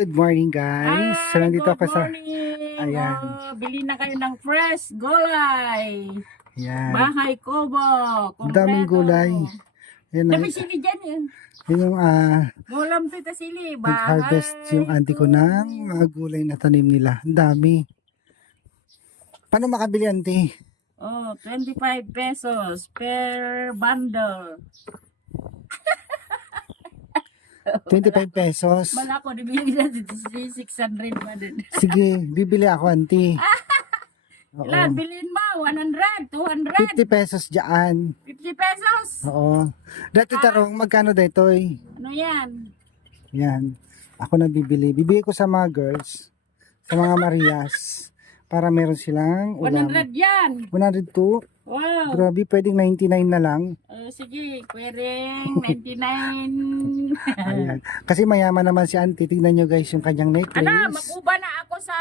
Good morning guys. So nandito ako sa ayan. Oh, bili na kayo ng fresh gulay. Ayan. Bahay Kubo. Daming gulay. Ayan na. Dami sili dyan yun. Yun yung Gulam pita sili. nag-harvest yung auntie ko ng mga gulay na tanim nila. Ang dami. Paano makabili auntie? Oh, 25 pesos per bundle. 25 pesos. Wala ko, nabili na 600 pa din. Sige, bibili ako auntie. Oo. Ilan, bilhin mo? 100, 200, 50 pesos dyan. 50 pesos. Oo. Dati tarong, magkano dito eh? Ano yan? Yan. Ako na bibili. Bibili ko sa mga girls. Sa mga Marias. Para meron silang ulam. 100 yan. 102? Wow. Grabe, pwedeng 99 na lang. Sige, pwedeng 99. Ayan. Kasi mayaman naman si auntie. Tignan nyo guys yung kanyang necklace. Makuba na ako sa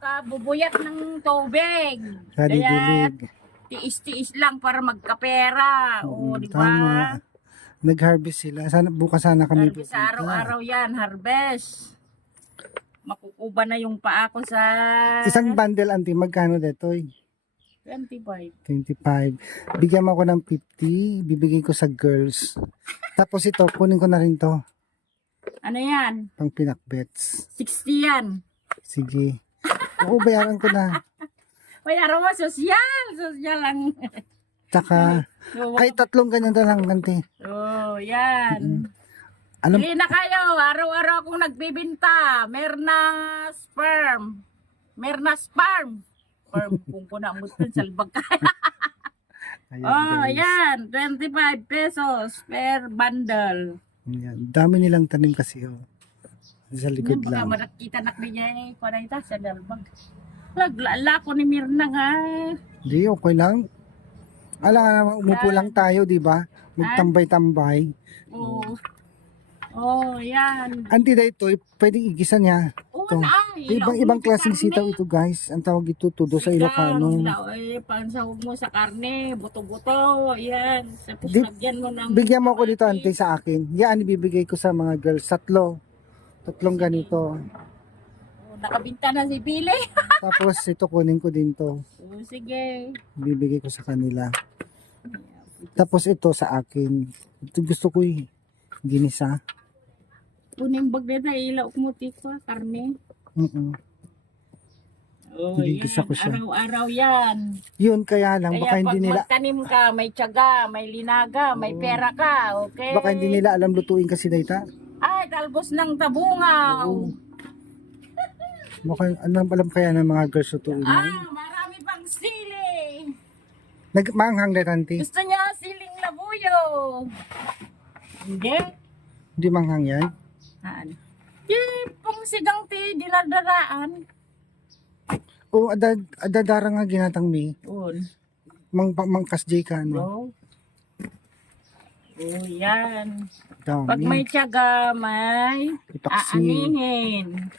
kabubuyat ng tubig. Sa Kaya didilig. tiis-tiis lang para magkapera. O, di ba? Tama. Nag-harvest sila. Bukas sana kami Harvest sa araw-araw yan, harvest. Makukuba na yung paa ko sa Isang bundle auntie, magkano dito? 25. 25. Bigyan mo ako ng 50. Bibigay ko sa girls. Tapos ito, kunin ko na rin to. Ano yan? Pang pinakbets. 60 yan. Sige. Oo, bayaran ko na. Bayaran mo, sosyal. Sosyal lang. Tsaka, kahit tatlong ganyan na lang, auntie. Oh, yan. Alam, Bili na kayo. Araw-araw akong nagbibinta. Merna sperm. Merna sperm. Sperm kung kuna mo ito, salbag ka. ayan, Oh, guys. yan. 25 pesos per bundle. Ayan. Dami nilang tanim kasi, oh. Sa likod Yan, baka lang. makita na niya eh. Kung na ito, sa dalbag. Laglala ko ni Mirna nga. Hindi, okay lang. Alam nga naman, umupo lang tayo, di ba? Magtambay-tambay. Oh. Oh, yan. Auntie, dito, pwedeng igisa niya. Oo Ito. na. Ibang klaseng sitaw ito, guys. Ang tawag ito, tudo sa Ilocano. Pansahog mo sa karne, buto-buto, yan. Tapos Di- lagyan mo ng... Bigyan mo ako dito, auntie, sa akin. Yan, ibibigay ko sa mga girls. Tatlong ganito. Oh, nakabinta na si Pili. Tapos, ito kunin ko din to. Oh, sige. Bibigay ko sa kanila. Tapos, ito sa akin. Ito gusto ko ginisa. Kuning bag na ilaw mo tiko, karne. Oh, Hindi, yan. gusto ko siya. Araw-araw yan. Yun, kaya lang, Kaya baka pag hindi nila, magtanim ka, may tiyaga, may linaga, may pera ka, okay? baka hindi nila alam lutuin kasi data. Ay, talbos ng tabungaw. Oo. Baka alam kaya ng mga girls lutuin yan. Marami pang sili. Nagmanghang na auntie. Gusto niya siling labuyo. Hindi. Hindi manghang yan. Pong sigang ti, dinadaraan. O, adadara nga ginatang mi. Un. Mangkas jay ka, no? Oh. Oh, yan. Dami. Pag may tiyaga, may Ipaksi. aanihin.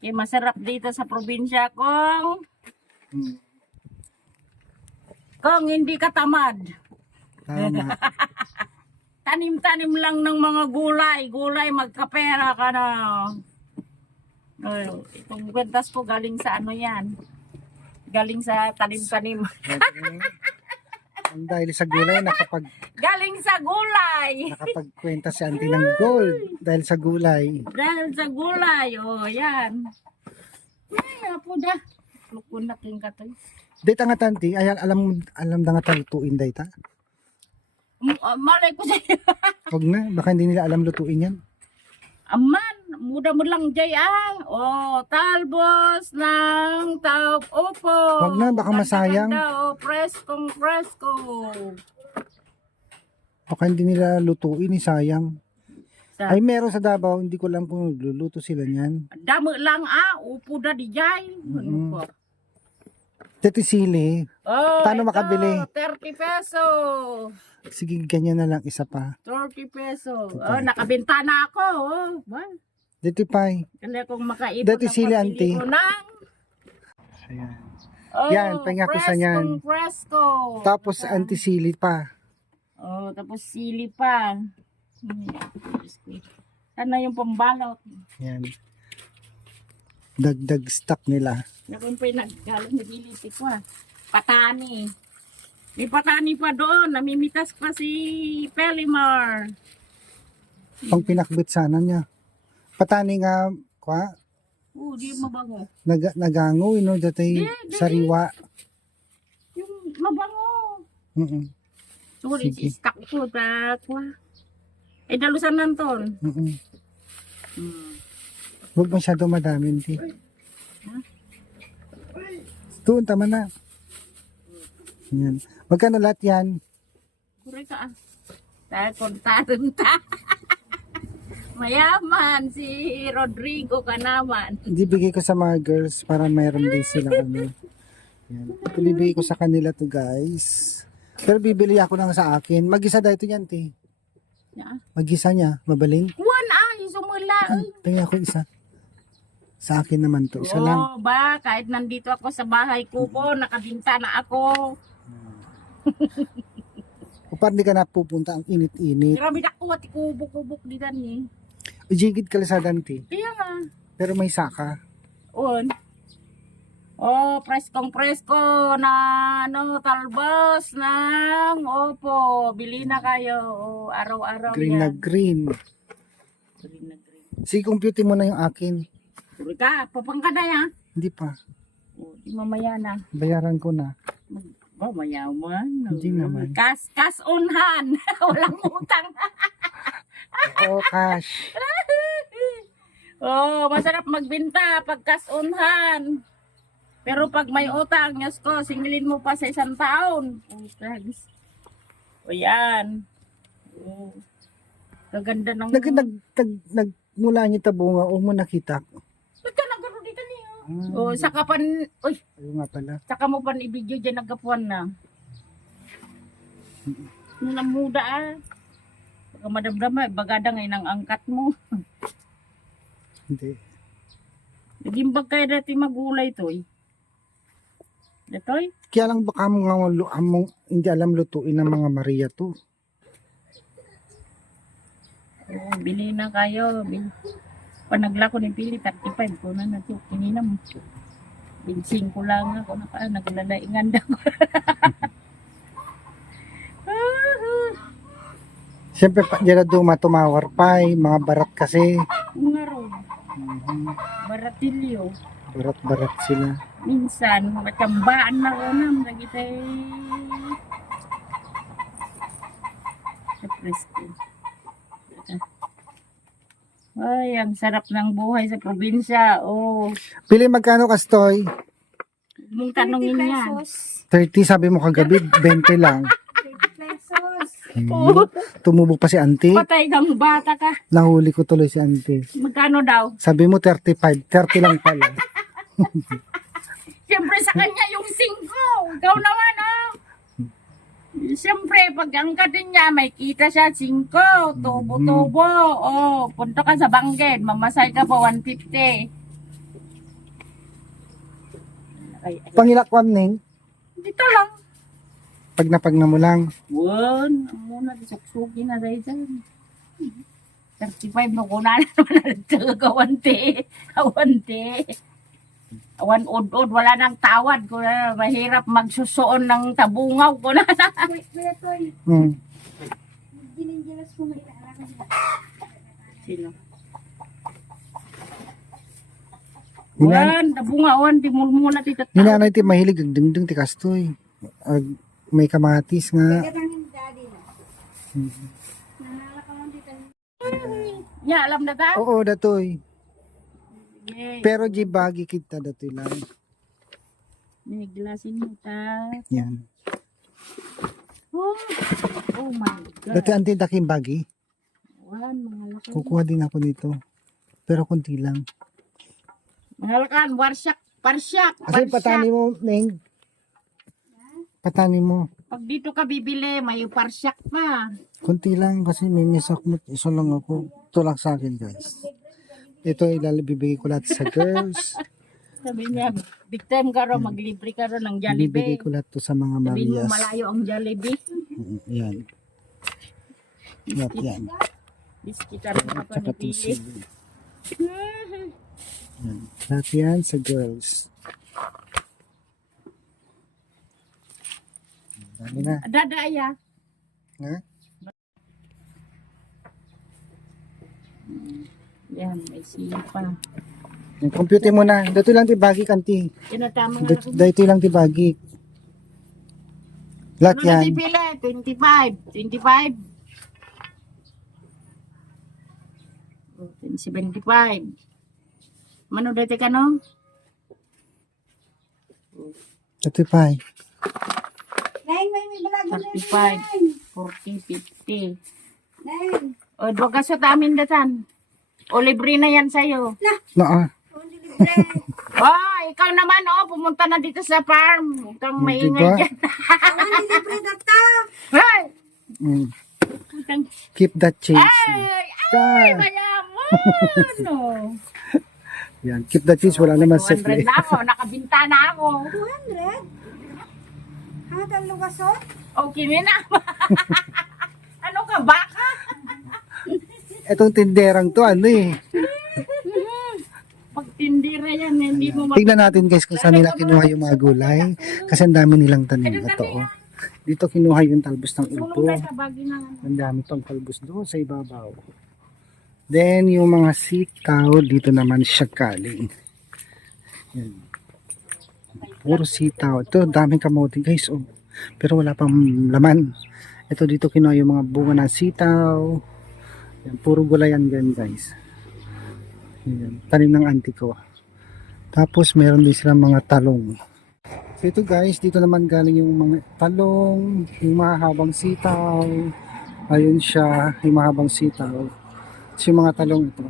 Okay, masarap dito sa probinsya kung hindi ka tamad. Tama. Tanim-tanim lang ng mga gulay. Gulay, magkapera ka na. Ay, itong kwentas ko galing sa ano yan. Galing sa tanim-tanim. Dahil sa gulay, Galing sa gulay. nakapagkwenta si auntie ng gold. Dahil sa gulay. Dahil sa gulay. Oh, yan. Ay, apo da. Lukunakin ka to. Data nga tanti, ayan, alam na nga lutuin data. Malay ko sa'yo. Huwag na, baka hindi nila alam lutuin yan. Aman, muda mo lang jay Oh, talbos ng taup opo. Huwag na, baka masayang. Oh, preskong presko. Baka hindi nila lutuin, sayang. Sa- Ay, meron sa Davao, hindi ko alam kung luluto sila niyan. Damo lang upo da di jay. Ano ko? Tete sili, Oh, Paano ito, makabili? 30 peso. sige, ganyan na lang, isa pa. 30 peso. Ito Oh, pa. nakabenta na ako. Oh, ba? Dito pa. Kaya kung makaipon Dati ang sili, pambili auntie. ko ng Ayan. Oh, Yan, pahinga ko sa yan. Presko. Tapos anti-sili pa. Oh, tapos sili pa. Ano yung pambalot? Yan. Dagdag stock nila. Naroon pa yung naggaling na biliti ko Patani. May patani pa doon. Namimitas pa si Pelimar. Pang pinakbit sana niya. Patani nga, kwa, Di mabango. nagango, dati Di. sariwa. Yung mabango. Mm-mm. Sorry, Sige. stock ko. Dalusan nanton. Mm-mm. Huwag masyado madami, hindi. Doon, tama na. Yan. Magkano lahat yan? Kuri ka kontadon ta. Mayaman si Rodrigo ka naman. Hindi bigay ko sa mga girls para mayroon din sila ano. Yan. Ito bibigay ko sa kanila to guys. Pero bibili ako lang sa akin. Mag-isa daw ito yan, te. Mag-isa niya. Mabaling. Sumula. Tingnan ako isa. Sa akin naman to. Isa lang. Kahit nandito ako sa bahay ko po, nakabinta na ako. O parang di ka na pupunta ang init-init. Grabe na ko, kubok-kubok di dan eh. Ujigid kalisadan, te. Kaya nga. Pero may saka. Preskong-presko na talbos ng opo. Bili na kayo. Araw-araw Green na yan. green. Green na green. Sige, compute mo na yung akin. Puri ka, papang ka na yan. Hindi pa. Di mamaya na. Bayaran ko na. Mayaman. Hindi naman. Cash on hand. Walang utang. Oo, cash. Masarap magbenta pag cash on hand. Pero pag may utang, Diyos ko, singilin mo pa sa 1 taon. Yan. Kaganda ng... Mula niya tabunga o mo nakita. Ba't ka nagaro dito niyo? Saka pan... Uy, Ayun nga pala. saka mo pan i-video dyan nagkapuan na. Namuda Baka madamdama, bagada ngayon ang angkat mo. Hindi. Nagimbag kayo dati magulay to eh. Datoy? Kaya lang baka mong hindi alam lutuin ng mga Maria to. Bili na kayo. Panagla ko ng pili, 35 ko na ito. Kinina mo. 25 ko lang ako na naglalaingan daw. Siyempre, dyan na tumawar pa mga barat kasi. Nga ron. Baratilyo. Barat-barat sila. Minsan, matambaan na ko na. Nagita sa presko. Ay, ang sarap ng buhay sa probinsya. Pili magkano kastoy? Mong tanongin yan. 30 sabi mo kagabi, 20 lang. 30 pesos. Tumubog pa si auntie. Patay kang bata ka. Nahuli ko tuloy si auntie. Magkano daw? Sabi mo 35, 30 lang pala. Siyempre sa kanya yung 5. Ikaw naman, Siyempre, pag angkatin niya, may kita siya 5. Tubo-tubo. Punta ka sa Bangged. Mamasay ka pa 150. Pangilakwan ning, Dito lang. pag na mo lang. Ang muna, suksuki na dahil dyan. 35 na ko na naman nagkagawante. Awan od-od, wala nang tawad ko na mahirap magsusuon ng tabungaw ko na. Kuya Toy, giningilas mo na inaalaga nila. Sino? Hinan- Tabungawan, di mo muna tito. Hinanay ti mahilig ang dingding ti kastoy. May kamatis nga. Kaya tangin daddy na. Nanala ka lang dito. Ya, alam na ta? Oo, datoy. Yes. Pero di bagi kita datoy lang. Niglasin mo ta. Yan. Oh my God. Dati anti daking bagi. Mga lakan. Kukuha din ako nito. Pero kunti lang. Mga lakan, parsyak. Kasi patani mo, Neng. Patani mo. Pag dito ka bibili, may parsyak pa. Kunti lang kasi may misak mo. Isa lang ako. Ito lang sa akin, guys. Ito ilalibigay ko lahat sa girls. Sabi niya, big time ka ro, maglibre ka ro ng Ibibigay Jollibee. ko lahat to sa mga Sabi mo, Marias. malayo ang Jollibee. Yan. Yan. Biskita rin At ako saka napili. tusig. Yan. Lahat yan sa girls. Dami na. Dadaya. Ha? Yan, may sipa. Yung compute mo na. Dito lang tibagi kanti. Tinatama nga ako. Dito lang tibagi. Lahat Ano na yan. pipili? 25. 25. 75. Mano dati ka no? 35. Nay, may balago na 35. 40, 50. Nay. O, dwag ka sa tamin datan. O, libre na yan sa'yo. No, ah. Only libre. Oh, ikaw naman, pumunta na dito sa farm. Huwag kang maingay Diba? dyan. Only libre data. Hey! Mm. Huwag kang- Keep that change. Ay! Ay! Ah. Mayaman! No. Yan. Keep that change. Wala naman 200 supply. na ako. Nakabinta na ako. 200? Hanggang luwasot? Okay na. Ano ka, baka? Etong tinderang to, ano eh. Pag tindira yan, hindi mo Tignan natin guys kung saan nila kinuha yung mga gulay. Kasi ang dami nilang tanim. Ito oh. Dito kinuha yung talbos ng Sulong upo. na sa bagi na. Ang dami pang talbos doon sa ibabaw. Then yung mga sitaw, dito naman siya galing. Yan. Puro sitaw. Ito, daming kamote guys. Oh. Pero wala pang laman. Ito dito kinuha yung mga bunga ng sitaw. Yan, puro gulayan yan guys. Yan, tanim ng auntie ko. Tapos meron din silang mga talong. So ito guys, dito naman galing yung mga talong, yung mahabang sitaw. Ayun siya, yung mahabang sitaw. Tapos yung mga talong ito,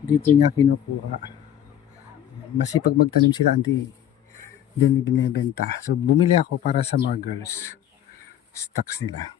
dito niya kinukuha. Masipag magtanim sila auntie. Then binibenta. So bumili ako para sa mga girls. Stocks nila.